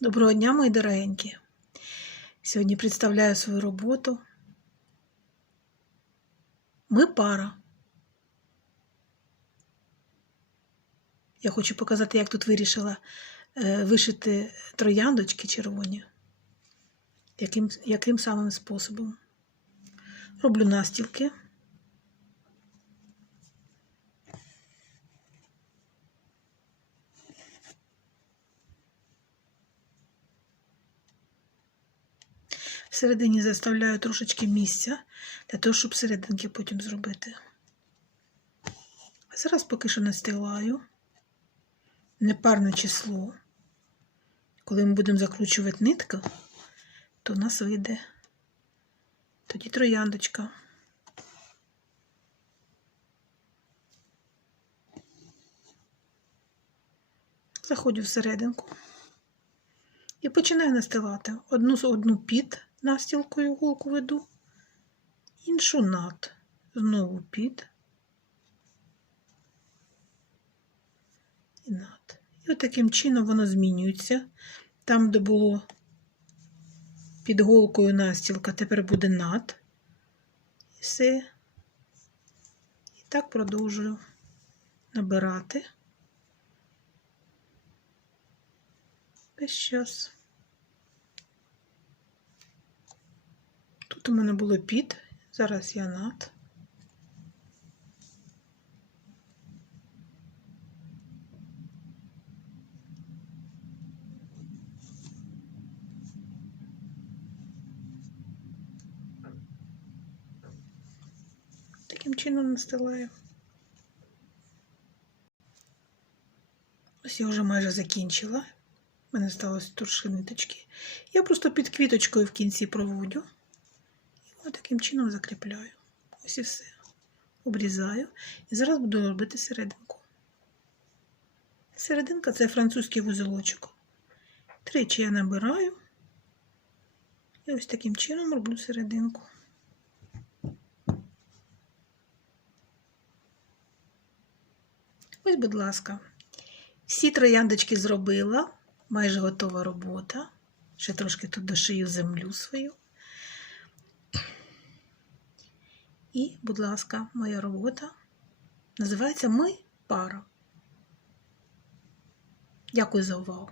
Доброго дня, мої дорогенькі. Сьогодні представляю свою роботу. Ми пара. Я хочу показати, як тут вирішила е, вишити трояндочки червоні. Яким, яким самим способом. Роблю настілки. Всередині заставляю трошечки місця для того, щоб серединки потім зробити. Зараз поки що настилаю непарне число. Коли ми будемо закручувати нитку, то у нас вийде тоді трояндочка. Заходжу всерединку. І починаю настилати. Одну одну під настілкою голку веду, іншу над, знову під і над. І таким чином воно змінюється. Там, де було під голкою настілка, тепер буде над. І все. І так продовжую набирати. Весь час. Тут у мене було під, зараз я над. Таким чином настилаю. Ось я вже майже закінчила. У мене сталося трошки ниточки. Я просто під квіточкою в кінці проводжу. Таким чином закріпляю. Ось і все. Обрізаю. І зараз буду робити серединку. Серединка це французький вузелочок. Тричі я набираю. І ось таким чином роблю серединку. Ось, будь ласка, всі трояндочки зробила. Майже готова робота. Ще трошки тут дошию землю свою. І, будь ласка, моя робота називається Ми пара. Дякую за увагу.